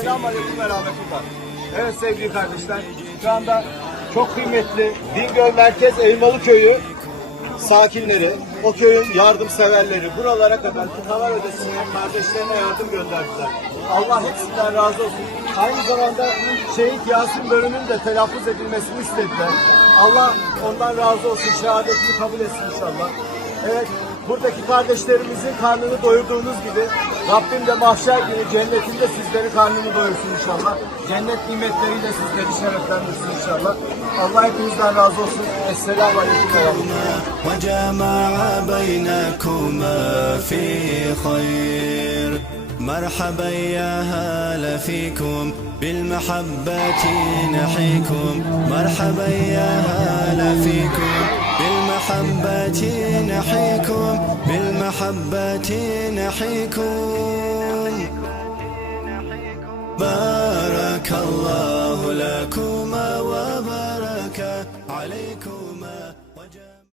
Esselamu Aleyküm ve Rahmetullah. Evet sevgili kardeşler, şu anda çok kıymetli Bingöl Merkez Elmalı Köyü sakinleri, o köyün yardımseverleri buralara kadar Kıtalar Ödesi'ne kardeşlerine yardım gönderdiler. Allah hepsinden razı olsun. Aynı zamanda Şehit Yasin bölümünün de telaffuz edilmesini istediler. Allah ondan razı olsun. Şehadetini kabul etsin inşallah. Evet, buradaki kardeşlerimizin karnını doyurduğunuz gibi Rabbim de mahşer günü cennetinde sizlerin karnını doyursun inşallah. Cennet nimetleriyle sizleri şereflendirsin inşallah. Allah hepinizden razı olsun. Esselamu Aleyküm ve Rahmetullah. وجمع بينكما في خير مرحبا يا هلا فيكم بالمحبة نحيكم مرحبا يا هلا فيكم بالمحبة نحيكم بالمحبة نحيكم بارك الله لكما وبارك